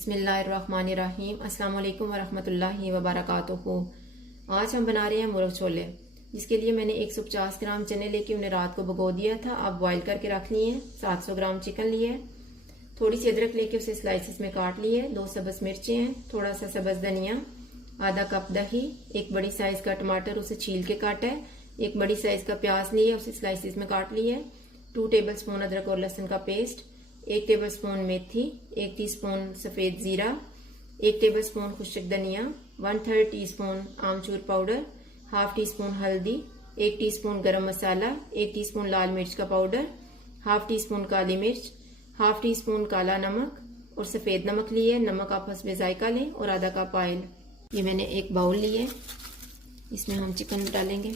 बिस्मिल्लाहिर्रहमानिर्रहीम। अस्सलाम वालेकुम वरहमतुल्लाहि वबरकातुहू। आज हम बना रहे हैं मुर्ग छोले, जिसके लिए मैंने 150 ग्राम चने लेके उन्हें रात को भिगो दिया था। अब बॉईल करके रख लिए हैं। 700 ग्राम चिकन लिए, थोड़ी सी अदरक लेके उसे स्लाइसिस में काट लिए, 2 सब्ज मिर्चें हैं, थोड़ा सा सब्ज धनिया, आधा कप दही, एक बड़ी साइज का टमाटर उसे छील के काटा है, एक बड़ी साइज का प्याज लिया उसे स्लाइसिस में काट लिया, 2 टेबल स्पून अदरक और लहसुन का पेस्ट, 1 टेबल स्पून मेथी, 1 टीस्पून सफेद जीरा, 1 टेबल स्पून खुश्क धनिया, 1/3 टीस्पून आमचूर पाउडर, हाफ टी स्पून हल्दी, 1 टीस्पून गरम मसाला, 1 टीस्पून लाल मिर्च का पाउडर, हाफ टी स्पून काली मिर्च, हाफ टी स्पून काला नमक और सफेद नमक लिए। नमक आप हस्बे जायका लें और आधा कप ऑयल। ये मैंने एक बाउल लिए, इसमें हम चिकन डालेंगे।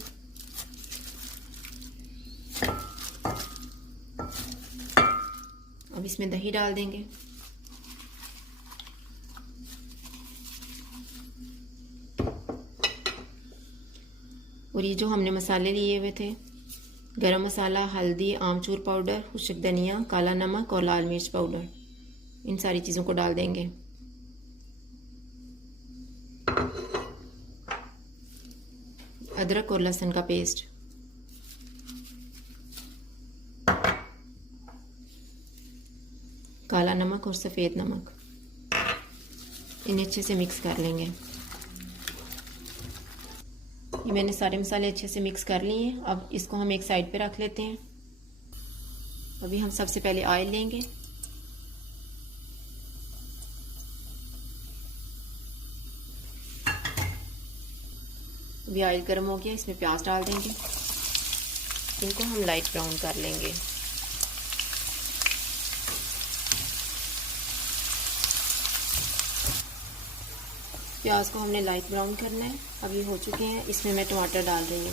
अब इसमें दही डाल देंगे। और ये जो हमने मसाले लिए हुए थे, गरम मसाला, हल्दी, आमचूर पाउडर, खुश्क धनिया, काला नमक और लाल मिर्च पाउडर, इन सारी चीज़ों को डाल देंगे। अदरक और लहसुन का पेस्ट, काला नमक और सफ़ेद नमक, इन्हें अच्छे से मिक्स कर लेंगे। ये मैंने सारे मसाले अच्छे से मिक्स कर लिए हैं। अब इसको हम एक साइड पे रख लेते हैं। अभी हम सबसे पहले ऑयल लेंगे। अभी ऑयल गर्म हो गया, इसमें प्याज डाल देंगे। इनको हम लाइट ब्राउन कर लेंगे। प्याज को हमने लाइट ब्राउन करना है। अब ये हो चुके हैं, इसमें मैं टमाटर डाल रही हूँ।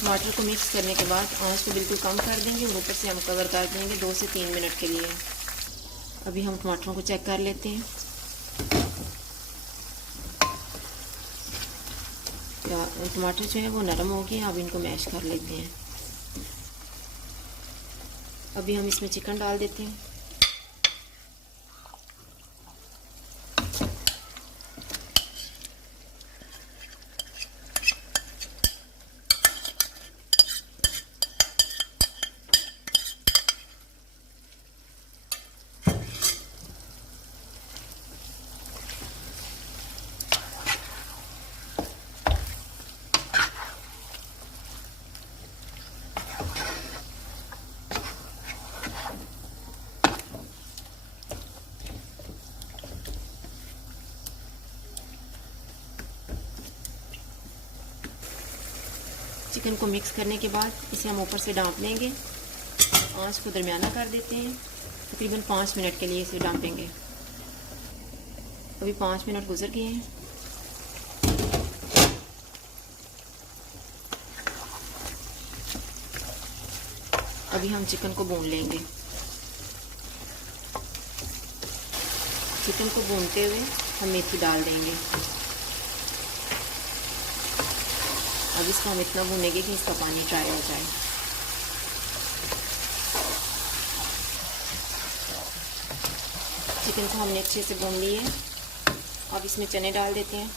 टमाटर को मिक्स करने के बाद आंच को बिल्कुल कम कर देंगे और ऊपर से हम कवर कर देंगे 2 से 3 मिनट के लिए। अभी हम टमाटरों को चेक कर लेते हैं। टमाटर जो है वो नरम हो गए। अब इनको मैश कर लेते हैं। अभी हम इसमें चिकन डाल देते हैं। चिकन को मिक्स करने के बाद इसे हम ऊपर से ढाँप लेंगे। आंच को दरमियाना कर देते हैं। तकरीबन 5 मिनट के लिए इसे ढाँपेंगे। अभी 5 मिनट गुजर गए हैं। अभी हम चिकन को भून लेंगे। चिकन को भूनते हुए हम मेथी डाल देंगे। अब इसको हम इतना भूनेंगे कि इसका पानी ड्राई हो जाए। चिकन को हमने अच्छे से भून लिए। अब इसमें चने डाल देते हैं।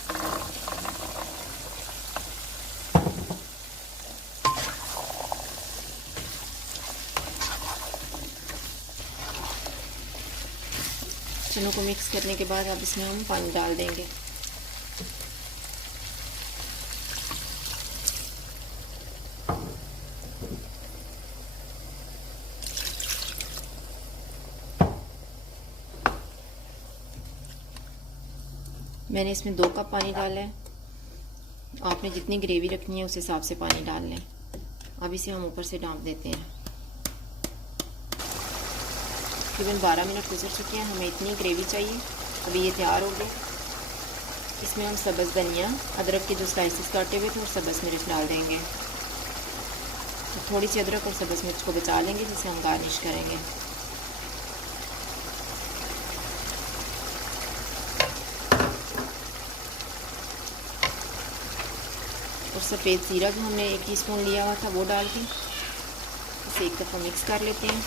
चनों को मिक्स करने के बाद अब इसमें हम पानी डाल देंगे। मैंने इसमें 2 कप पानी डाला है। आपने जितनी ग्रेवी रखनी है उस हिसाब से पानी डाल लें। अब इसे हम ऊपर से ढाँप देते हैं। तकरीबन 12 मिनट गुजर चुके हैं। हमें इतनी ग्रेवी चाहिए। अभी ये तैयार हो गया। इसमें हम सब्ज़ धनिया, अदरक के जो स्लाइसेस काटे हुए थे और सब्ज़ मिर्च डाल देंगे। तो थोड़ी सी अदरक और सब्ज़ मिर्च को बचा लेंगे, जिसे हम गार्निश करेंगे। और सफ़ेद ज़ीरा भी हमने 1 टीस्पून लिया हुआ था, वो डाल के इसे एक दफ़ा मिक्स कर लेते हैं।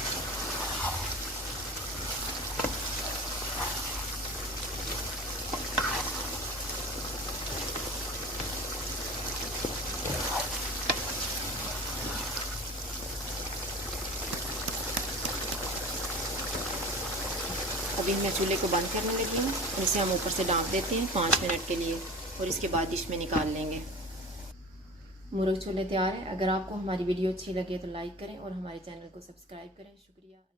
अभी मैं चूल्हे को बंद करने लगी हूँ और इसे हम ऊपर से ढाँप देते हैं 5 मिनट के लिए और इसके बाद डिश में निकाल लेंगे। मुर्ग छोले तैयार है। अगर आपको हमारी वीडियो अच्छी लगे तो लाइक करें और हमारे चैनल को सब्सक्राइब करें। शुक्रिया।